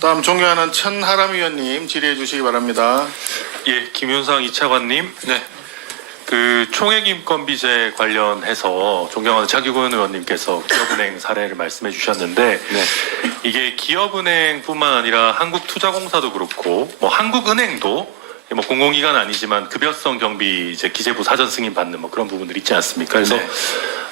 다음 존경하는 천하람 의원님 질의해 주시기 바랍니다. 예, 김윤상 이차관님. 네. 그 총액 인건비제 관련해서 존경하는 차기근 의원님께서 기업은행 사례를 말씀해 주셨는데 네. 이게 기업은행뿐만 아니라 한국투자공사도 그렇고 뭐 한국은행도 뭐 공공기관 아니지만 급여성 경비 이제 기재부 사전 승인 받는 뭐 그런 부분들 있지 않습니까? 그래서 네.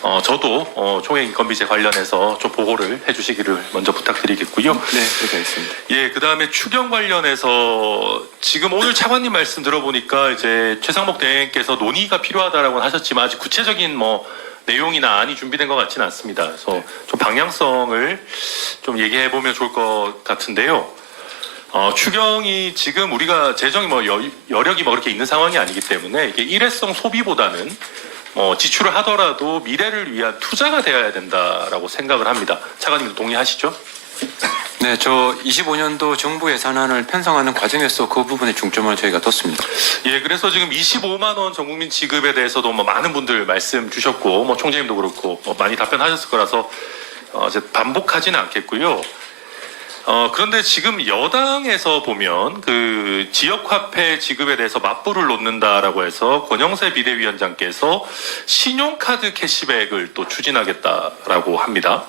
어, 저도 어, 총액 인건비제 관련해서 좀 보고를 해주시기를 먼저 부탁드리겠고요. 네, 그렇게 하겠습니다. 예, 그 다음에 추경 관련해서 지금 오늘 차관님 말씀 들어보니까 이제 최상목 대행께서 논의가 필요하다라고 하셨지만 아직 구체적인 뭐 내용이나 안이 준비된 것 같지는 않습니다. 그래서 좀 방향성을 좀 얘기해 보면 좋을 것 같은데요. 어, 추경이 지금 우리가 재정이 뭐 여, 여력이 뭐 그렇게 있는 상황이 아니기 때문에 이게 일회성 소비보다는 뭐 지출을 하더라도 미래를 위한 투자가 되어야 된다라고 생각을 합니다. 차관님도 동의하시죠? 네, 저 25년도 정부 예산안을 편성하는 과정에서 그 부분에 중점을 저희가 뒀습니다. 예, 그래서 지금 25만 원 전국민 지급에 대해서도 뭐 많은 분들 말씀 주셨고, 뭐 총재님도 그렇고 뭐 많이 답변하셨을 거라서 어, 이제 반복하지는 않겠고요. 어, 그런데 지금 여당에서 보면 그 지역화폐 지급에 대해서 맞불을 놓는다라고 해서 권영세 비대위원장께서 신용카드 캐시백을 또 추진하겠다라고 합니다.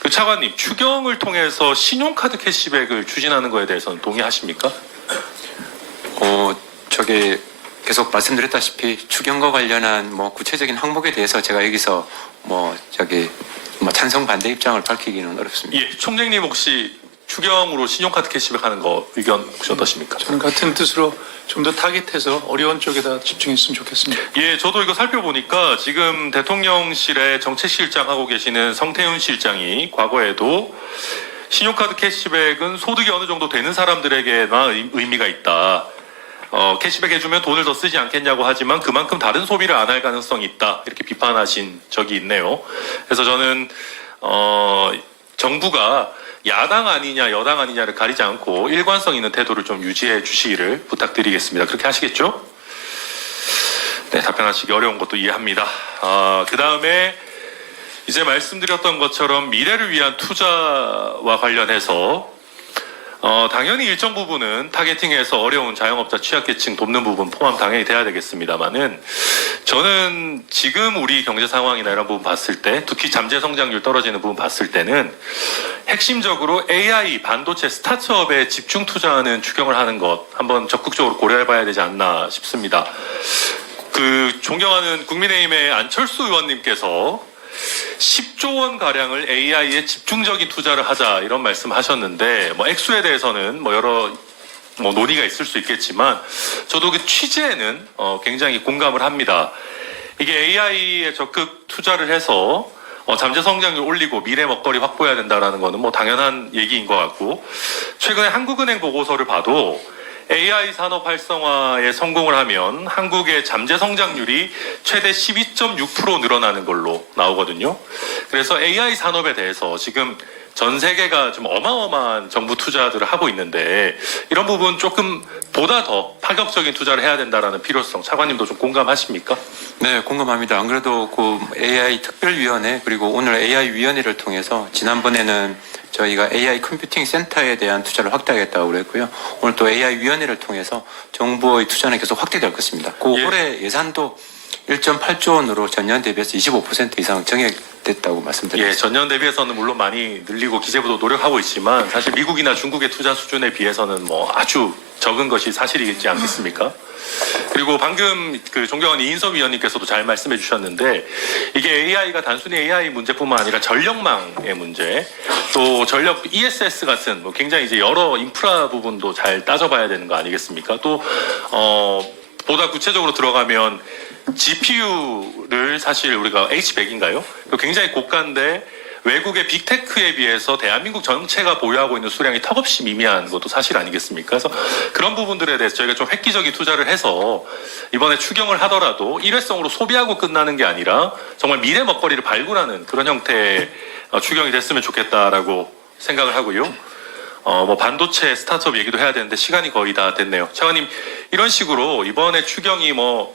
그 차관님 추경을 통해서 신용카드 캐시백을 추진하는 거에 대해서는 동의하십니까? 어, 저기 계속 말씀드렸다시피 추경과 관련한 뭐 구체적인 항목에 대해서 제가 여기서 뭐 저기 뭐 찬성 반대 입장을 밝히기는 어렵습니다. 예, 총장님 혹시 추경으로 신용카드 캐시백 하는 거 의견 혹시 어떠십니까? 저는 같은 뜻으로 좀 더 타깃해서 어려운 쪽에다 집중했으면 좋겠습니다. 예, 저도 이거 살펴보니까 지금 대통령실에 정책실장 하고 계시는 성태훈 실장이 과거에도 신용카드 캐시백은 소득이 어느 정도 되는 사람들에게만 의- 의미가 있다. 어, 캐시백 해주면 돈을 더 쓰지 않겠냐고 하지만 그만큼 다른 소비를 안 할 가능성이 있다. 이렇게 비판하신 적이 있네요. 그래서 저는, 어, 정부가 야당 아니냐, 여당 아니냐를 가리지 않고 일관성 있는 태도를 좀 유지해 주시기를 부탁드리겠습니다. 그렇게 하시겠죠? 네, 답변하시기 어려운 것도 이해합니다. 아, 그 다음에 이제 말씀드렸던 것처럼 미래를 위한 투자와 관련해서 어, 당연히 일정 부분은 타겟팅해서 어려운 자영업자 취약계층 돕는 부분 포함 당연히 돼야 되겠습니다만은 저는 지금 우리 경제 상황이나 이런 부분 봤을 때 특히 잠재 성장률 떨어지는 부분 봤을 때는 핵심적으로 AI 반도체 스타트업에 집중 투자하는 추경을 하는 것 한번 적극적으로 고려해 봐야 되지 않나 싶습니다. 그 존경하는 국민의힘의 안철수 의원님께서 10조 원 가량을 AI에 집중적인 투자를 하자 이런 말씀하셨는데 뭐 액수에 대해서는 뭐 여러 뭐 논의가 있을 수 있겠지만 저도 그 취지에는 어 굉장히 공감을 합니다. 이게 AI에 적극 투자를 해서 어 잠재 성장률 올리고 미래 먹거리 확보해야 된다라는 거는 뭐 당연한 얘기인 것 같고 최근에 한국은행 보고서를 봐도 AI 산업 활성화에 성공을 하면 한국의 잠재 성장률이 최대 12.6% 늘어나는 걸로 나오거든요. 그래서 AI 산업에 대해서 지금 전 세계가 좀 어마어마한 정부 투자들을 하고 있는데 이런 부분 조금 보다 더 파격적인 투자를 해야 된다라는 필요성 차관님도 좀 공감하십니까? 네, 공감합니다. 안 그래도 그 AI 특별위원회 그리고 오늘 AI 위원회를 통해서 지난번에는 저희가 AI 컴퓨팅 센터에 대한 투자를 확대하겠다고 그랬고요. 오늘 또 AI 위원회를 통해서 정부의 투자는 계속 확대될 것입니다. 그 예. 올해 예산도 1.8조 원으로 전년 대비해서 25% 이상 정액됐다고 예, 말씀드렸습니다. 전년 대비해서는 물론 많이 늘리고 기재부도 노력하고 있지만 사실 미국이나 중국의 투자 수준에 비해서는 뭐 아주 적은 것이 사실이겠지 않겠습니까? 그리고 방금 그 존경하는 이인섭 위원님께서도 잘 말씀해 주셨는데 이게 AI가 단순히 AI 문제뿐만 아니라 전력망의 문제 또 전력 ESS 같은 뭐 굉장히 이제 여러 인프라 부분도 잘 따져봐야 되는 거 아니겠습니까? 또 어, 보다 구체적으로 들어가면 GPU를 사실 우리가 H100인가요? 굉장히 고가인데 외국의 빅테크에 비해서 대한민국 전체가 보유하고 있는 수량이 턱없이 미미한 것도 사실 아니겠습니까? 그래서 그런 부분들에 대해서 저희가 좀 획기적인 투자를 해서 이번에 추경을 하더라도 일회성으로 소비하고 끝나는 게 아니라 정말 미래 먹거리를 발굴하는 그런 형태의 어, 추경이 됐으면 좋겠다라고 생각을 하고요. 어, 뭐 반도체 스타트업 얘기도 해야 되는데 시간이 거의 다 됐네요. 차관님 이런 식으로 이번에 추경이 뭐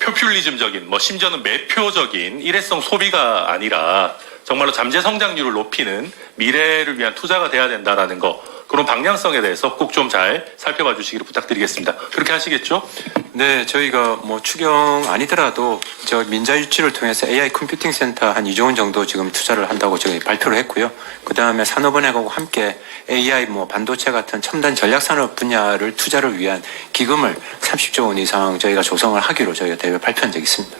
표퓰리즘적인 뭐 심지어는 매표적인 일회성 소비가 아니라 정말로 잠재 성장률을 높이는 미래를 위한 투자가 돼야 된다라는 거 그런 방향성에 대해서 꼭 좀 잘 살펴봐 주시기를 부탁드리겠습니다. 그렇게 하시겠죠? 네, 저희가 뭐 추경 아니더라도 저 민자 유치를 통해서 AI 컴퓨팅 센터 한 2조 원 정도 지금 투자를 한다고 저희 발표를 했고요. 그 다음에 산업은행하고 함께 AI 뭐 반도체 같은 첨단 전략 산업 분야를 투자를 위한 기금을 30조 원 이상 저희가 조성을 하기로 저희가 대회 발표한 적이 있습니다.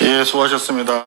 예, 수고하셨습니다.